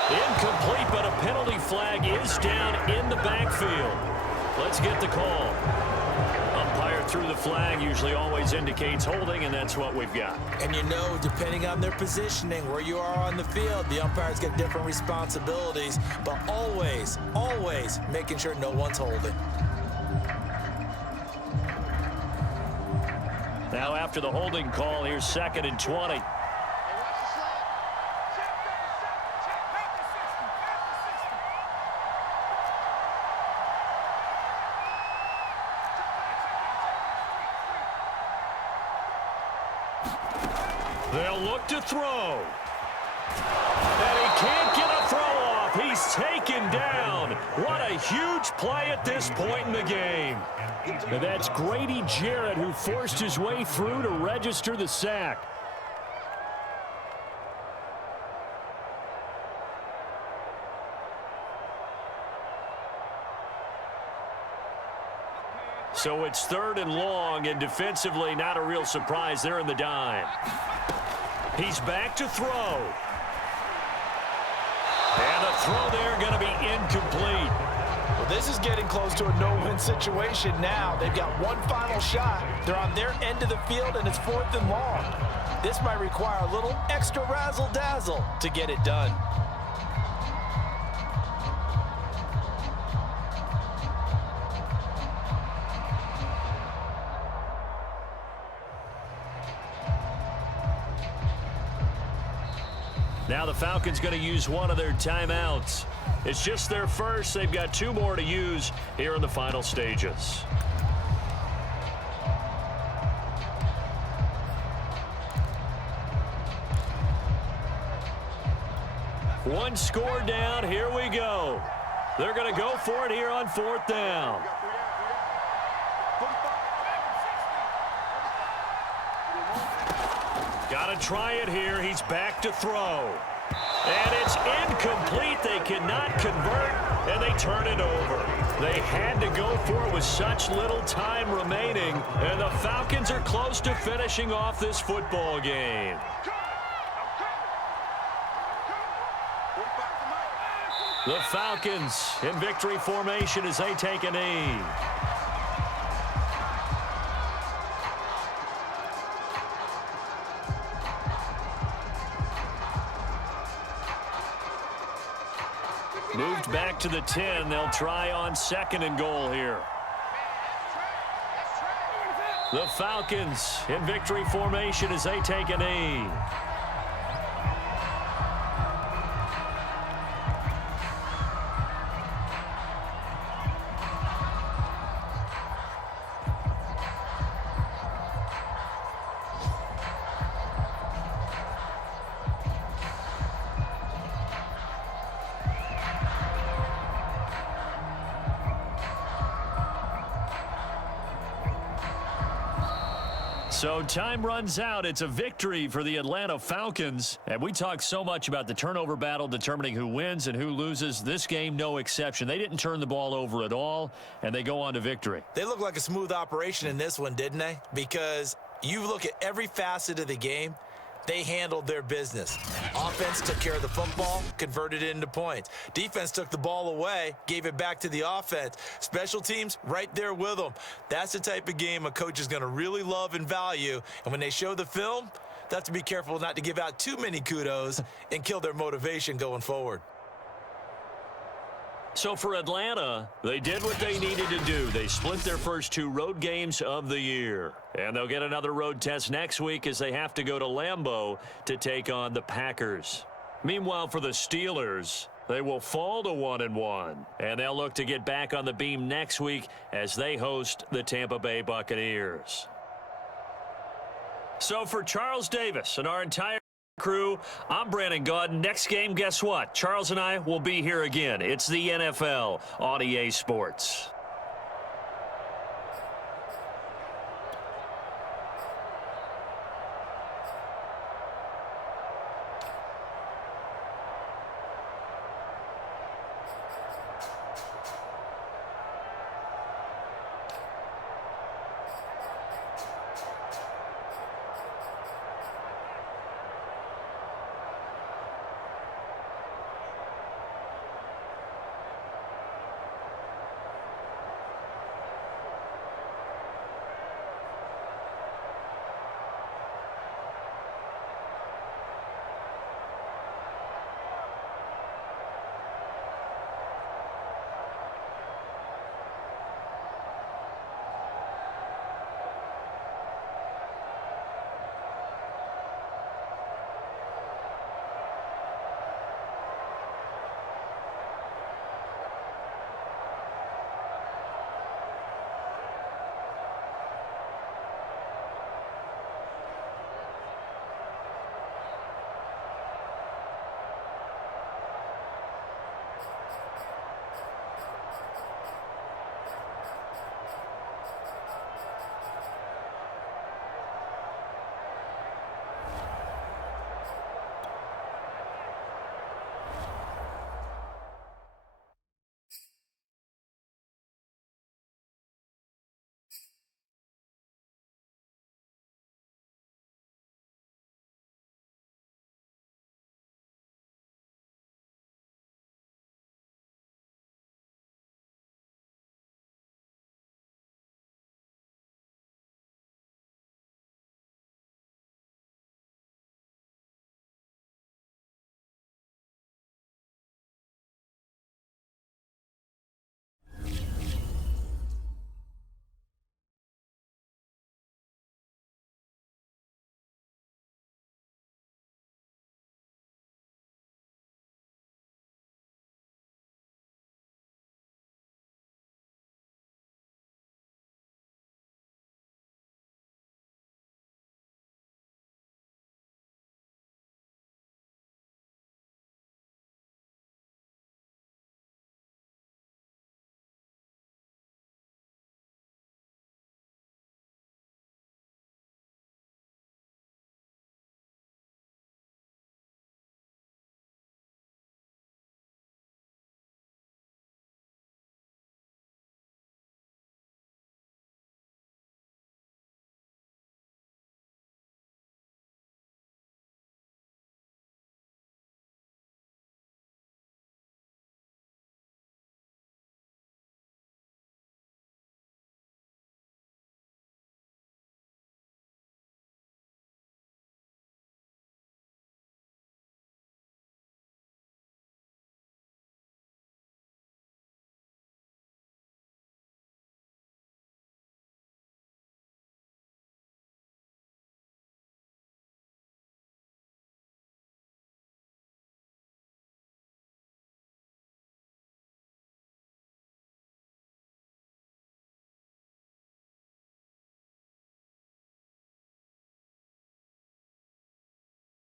Incomplete, but a penalty flag is down in the backfield. Let's get the call. Umpire threw the flag, usually always indicates holding, and that's what we've got. And you know, depending on their positioning, where you are on the field, the umpires get different responsibilities, but always, always making sure no one's holding. Now after the holding call, here's 2nd and 20. They'll look to throw. And he can't get a throw off. He's taken down. What a huge play at this point in the game. And that's Grady Jarrett who forced his way through to register the sack. So it's 3rd and long, and defensively not a real surprise. They're in the dime. He's back to throw. And the throw there going to be incomplete. Well, this is getting close to a no-win situation now. They've got one final shot. They're on their end of the field, and it's 4th and long. This might require a little extra razzle-dazzle to get it done. Now the Falcons going to use one of their timeouts. It's just their first. They've got 2 more to use here in the final stages. One score down. Here we go. They're going to go for it here on 4th down. Got to try it here. He's back to throw. And it's incomplete. They cannot convert, and they turn it over. They had to go for it with such little time remaining, and the Falcons are close to finishing off this football game. The Falcons in victory formation as they take a knee. Moved back to the 10. They'll try on 2nd and goal here. The Falcons in victory formation as they take a knee. So time runs out. It's a victory for the Atlanta Falcons. And we talked so much about the turnover battle determining who wins and who loses. This game, no exception. They didn't turn the ball over at all, and they go on to victory. They look like a smooth operation in this one, didn't they? Because you look at every facet of the game, they handled their business. Offense took care of the football, converted it into points. Defense took the ball away, gave it back to the offense. Special teams, right there with them. That's the type of game a coach is going to really love and value. And when they show the film, they have to be careful not to give out too many kudos and kill their motivation going forward. So for Atlanta, they did what they needed to do. They split their first 2 road games of the year. And they'll get another road test next week as they have to go to Lambeau to take on the Packers. Meanwhile, for the Steelers, they will fall to 1-1. And they'll look to get back on the beam next week as they host the Tampa Bay Buccaneers. So for Charles Davis and our entire crew, I'm Brandon Gaudin. Next game, guess what? Charles and I will be here again. It's the NFL on EA Sports.